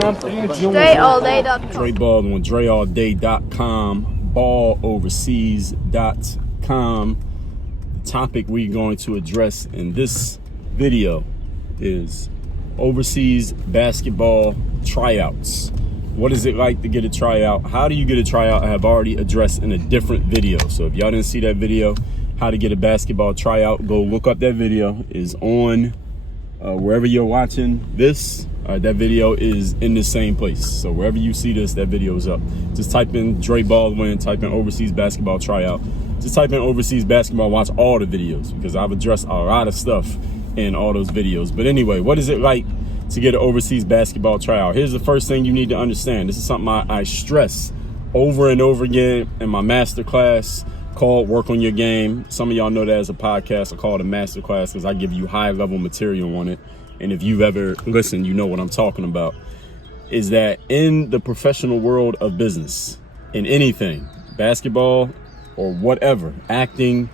DreAllDay.com. Dre Baldwin on DreAllDay.com, balloverseas.com. The topic we're going to address in this video is overseas basketball tryouts. What is it like to get a tryout? How do you get a tryout? I have already addressed in a different video. So if y'all didn't see that video, how to get a basketball tryout, go look up that video. It's on wherever you're watching this. That video is in the same place. So wherever you see this, that video is up. Just type in Dre Baldwin, type in overseas basketball tryout. Just type in overseas basketball, watch all the videos because I've addressed a lot of stuff in all those videos. But anyway, what is it like to get an overseas basketball tryout? Here's the first thing you need to understand. This is something I stress over and over again in my master class called Work on Your Game. Some of y'all know that as a podcast. I call it a master class because I give you high level material on it. And if you've ever listened, you know what I'm talking about. Is that in the professional world of business, in anything, basketball or whatever, acting,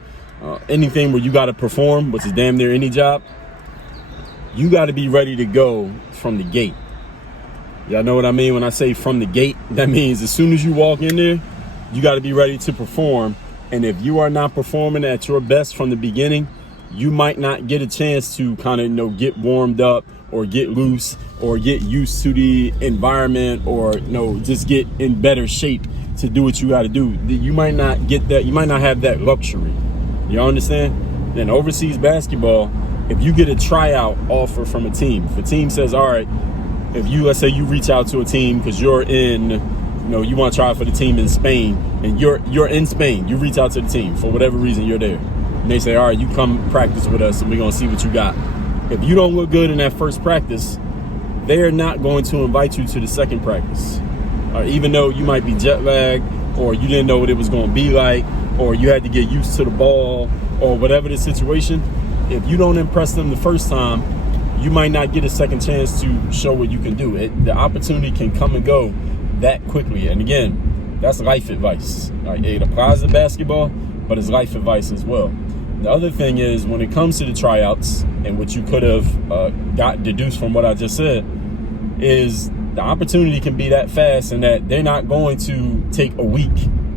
anything where you got to perform, which is damn near any job, you got to be ready to go from the gate. Y'all know what I mean when I say from the gate? That means as soon as you walk in there, you got to be ready to perform. And if you are not performing at your best from the beginning, you might not get a chance to kind of, get warmed up or get loose or get used to the environment or, just get in better shape to do what you got to do. You might not get that. You might not have that luxury. You understand? Then overseas basketball, if you get a tryout offer from a team, if a team says, all right, let's say you reach out to a team because you're in, you want to try for the team in Spain and you're in Spain, you reach out to the team for whatever reason you're there. And they say, all right, you come practice with us and we're going to see what you got. If you don't look good in that first practice, they're not going to invite you to the second practice. Even though you might be jet lagged or you didn't know what it was going to be like or you had to get used to the ball or whatever the situation, if you don't impress them the first time, you might not get a second chance to show what you can do. The opportunity can come and go that quickly. And again, that's life advice. It applies to basketball, but it's life advice as well. The other thing is when it comes to the tryouts and what you could have got deduced from what I just said is the opportunity can be that fast and that they're not going to take a week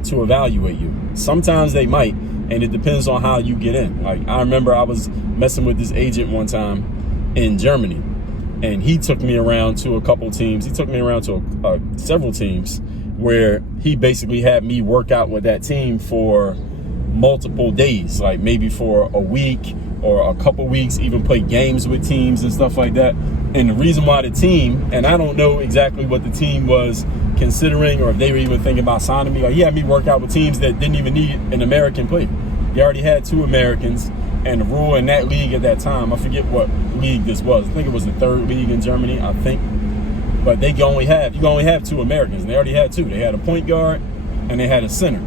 to evaluate you. Sometimes they might, and it depends on how you get in. Like I remember I was messing with this agent one time in Germany and he took me around to a couple teams. He took me around to several teams where he basically had me work out with that team for multiple days, like maybe for a week or a couple weeks, even play games with teams and stuff like that. And the reason why the team, and I don't know exactly what the team was considering or if they were even thinking about signing me, he had me work out with teams that didn't even need an American player. They already had 2 Americans, and the rule in that league at that time, I forget what league this was. I think it was the 3rd league in Germany, I think. But you can only have 2 Americans, and they already had 2. They had a point guard and they had a center.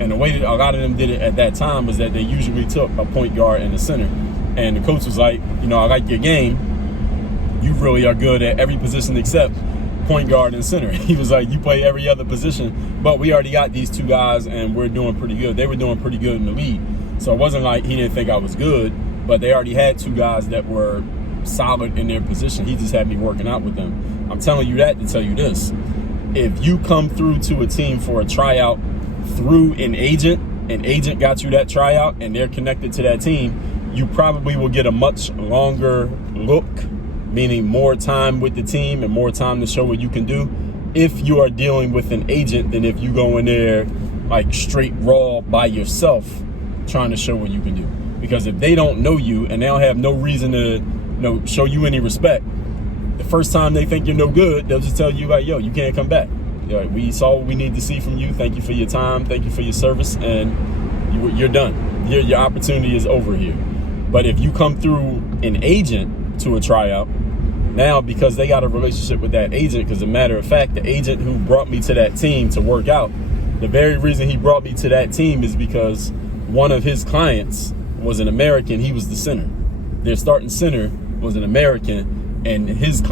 And the way that a lot of them did it at that time was that they usually took a point guard and a center. And the coach was like, I like your game. You really are good at every position except point guard and center. He was like, you play every other position, but we already got these 2 guys and we're doing pretty good. They were doing pretty good in the league. So it wasn't like he didn't think I was good, but they already had 2 guys that were solid in their position. He just had me working out with them. I'm telling you that to tell you this. If you come through to a team for a tryout through an agent got you that tryout and they're connected to that team, you probably will get a much longer look, meaning more time with the team and more time to show what you can do if you are dealing with an agent than if you go in there like straight raw by yourself trying to show what you can do. Because if they don't know you and they don't have no reason to show you any respect, the first time they think you're no good, they'll just tell you like, yo, you can't come back. We saw what we need to see from you. Thank you for your time. Thank you for your service. And you're done. Your opportunity is over here. But if you come through an agent to a tryout, now because they got a relationship with that agent, because as a matter of fact, the agent who brought me to that team to work out, the very reason he brought me to that team is because one of his clients was an American. He was the center. Their starting center was an American, and his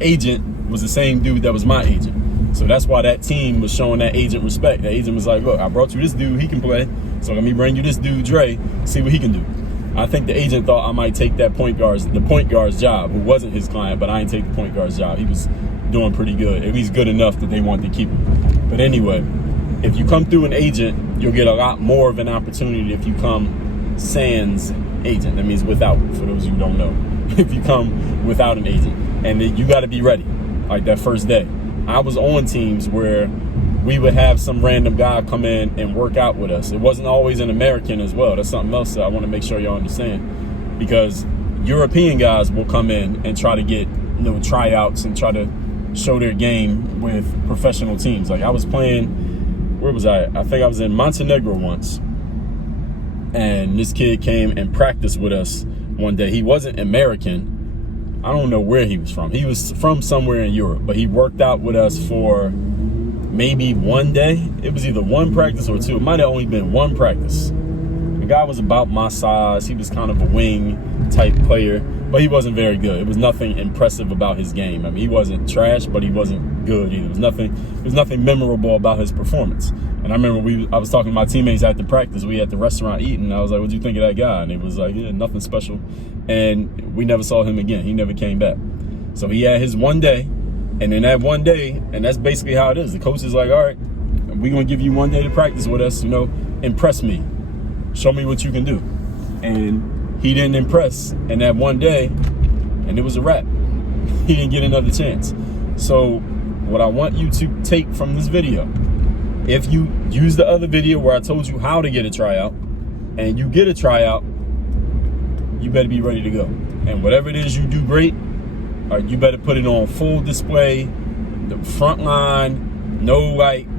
agent was the same dude that was my agent. So that's why that team was showing that agent respect. The agent was like, look, I brought you this dude, he can play. So let me bring you this dude, Dre, see what he can do. I think the agent thought I might take the point guard's job, who wasn't his client, but I didn't take the point guard's job. He was doing pretty good, at least good enough that they wanted to keep him. But anyway, if you come through an agent, you'll get a lot more of an opportunity if you come sans agent. That means without, for those who don't know. If you come without an agent. And then you got to be ready, like that first day. I was on teams where we would have some random guy come in and work out with us. It wasn't always an American as well. That's something else that I want to make sure y'all understand. Because European guys will come in and try to get, tryouts and try to show their game with professional teams. Like I was playing, where was I? I think I was in Montenegro once. And this kid came and practiced with us one day. He wasn't American. I don't know where he was from. He was from somewhere in Europe, but he worked out with us for maybe one day. It was either one practice or two. It might have only been one practice. The guy was about my size. He was kind of a wing type player, but he wasn't very good. It was nothing impressive about his game. I mean, he wasn't trash, but he wasn't good either. There was nothing memorable about his performance. And I remember I was talking to my teammates after practice. We at the restaurant eating. I was like, "What'd you think of that guy?" And it was like, "Yeah, nothing special." And we never saw him again. He never came back. So he had his one day, and in that one day, and that's basically how it is. The coach is like, "All right, we're gonna give you one day to practice with us. Impress me, show me what you can do." And he didn't impress in that one day, and it was a wrap. He didn't get another chance. So what I want you to take from this video, if you use the other video where I told you how to get a tryout, and you get a tryout, you better be ready to go. And whatever it is you do great, you better put it on full display, the front line.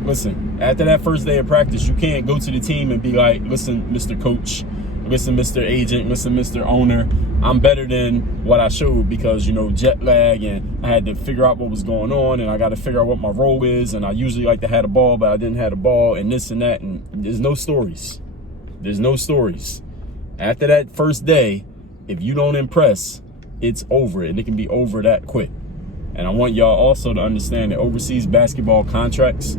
Listen, after that first day of practice, you can't go to the team and be like, "Listen, Mr. Coach, listen, Mr. Agent, listen, Mr. Owner, I'm better than what I showed because, jet lag, and I had to figure out what was going on, and I got to figure out what my role is, and I usually like to have a ball, but I didn't have a ball, and this and that." And there's no stories. There's no stories. After that first day, if you don't impress, it's over, and it can be over that quick. And I want y'all also to understand that overseas basketball contracts,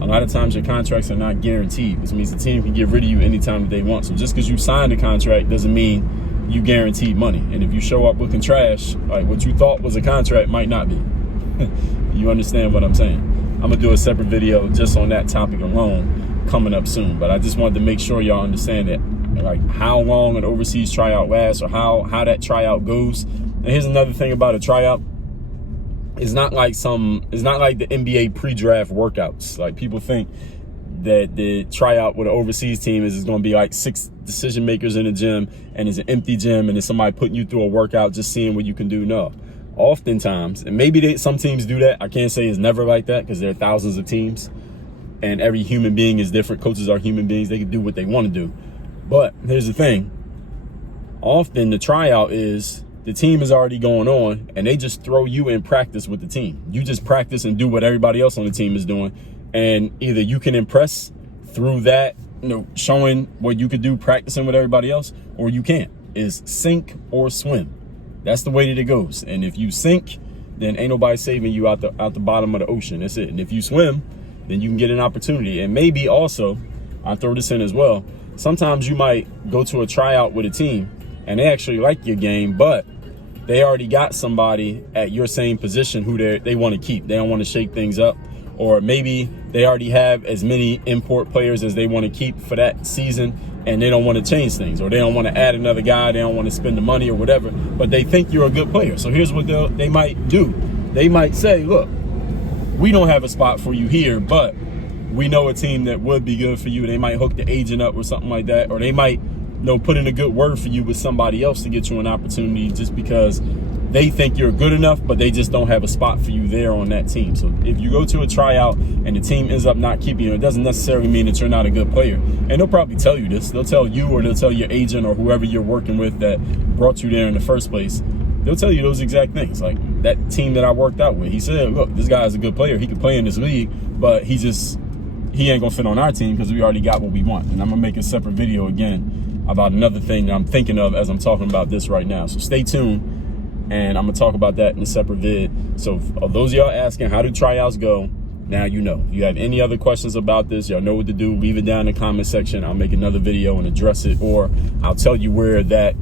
a lot of times your contracts are not guaranteed, which means the team can get rid of you anytime that they want. So just because you signed a contract doesn't mean you guaranteed money. And if you show up looking trash, like what you thought was a contract might not be. You understand what I'm saying? I'm gonna do a separate video just on that topic alone coming up soon. But I just wanted to make sure y'all understand that, like how long an overseas tryout lasts or how that tryout goes. And here's another thing about a tryout. It's not like the NBA pre-draft workouts. Like people think that the tryout with an overseas team is going to be like 6 decision makers in a gym and it's an empty gym and it's somebody putting you through a workout just seeing what you can do. No, oftentimes, and maybe some teams do that. I can't say it's never like that because there are thousands of teams and every human being is different. Coaches are human beings. They can do what they want to do. But here's the thing. Often the tryout is the team is already going on and they just throw you in practice with the team. You just practice and do what everybody else on the team is doing. And either you can impress through that, showing what you could do, practicing with everybody else, or you can't. Is sink or swim. That's the way that it goes. And if you sink, then ain't nobody saving you out the bottom of the ocean. That's it. And if you swim, then you can get an opportunity. And maybe also, I'll throw this in as well, sometimes you might go to a tryout with a team and they actually like your game, but they already got somebody at your same position who they want to keep. They don't want to shake things up. Or maybe they already have as many import players as they want to keep for that season and they don't want to change things, or they don't want to add another guy, they don't want to spend the money or whatever, but they think you're a good player. So here's what they might do. They might say, "Look, we don't have a spot for you here, but we know a team that would be good for you." They might hook the agent up or something like that, or they might put in a good word for you with somebody else to get you an opportunity just because they think you're good enough, but they just don't have a spot for you there on that team. So if you go to a tryout and the team ends up not keeping you, it doesn't necessarily mean that you're not a good player. And they'll probably tell you this. They'll tell you, or they'll tell your agent or whoever you're working with that brought you there in the first place. They'll tell you those exact things. Like that team that I worked out with, he said, "Look, this guy is a good player. He can play in this league, but he ain't gonna fit on our team because we already got what we want." And I'm gonna make a separate video again about another thing that I'm thinking of as I'm talking about this right now. So stay tuned, and I'm gonna talk about that in a separate vid. So of those of y'all asking how do tryouts go, Now you know. If you have any other questions about this, y'all know what to do. Leave it down in the comment section. I'll make another video and address it, or I'll tell you where that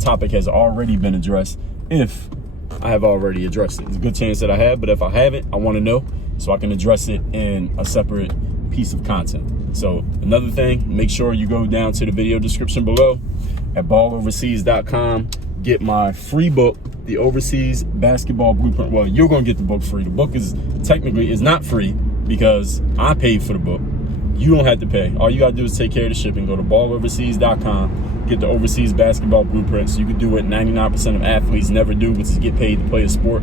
topic has already been addressed if I have already addressed it. There's a good chance that I have, but if I haven't, I want to know so I can address it in a separate piece of content. So another thing, make sure you go down to the video description below at balloverseas.com. Get my free book, The Overseas Basketball Blueprint. Well, you're going to get the book free. The book is not free because I paid for the book. You don't have to pay. All you got to do is take care of the shipping. Go to balloverseas.com, get the Overseas Basketball Blueprint so you can do what 99% of athletes never do, which is get paid to play a sport,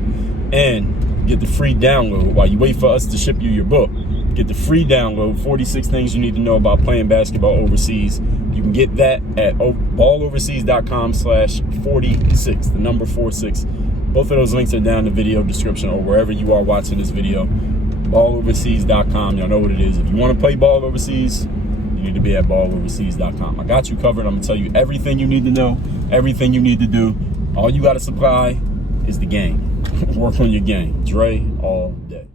and get the free download while you wait for us to ship you your book. Get the free download, 46 things you need to know about playing basketball overseas. You can get that at balloverseas.com/46, the number 46. Both of those links are down in the video description or wherever you are watching this video. Balloverseas.com, y'all know what it is. If you want to play ball overseas, you need to be at balloverseas.com. I got you covered. I'm going to tell you everything you need to know, everything you need to do. All you got to supply is the game. Work on your game. Dre all day.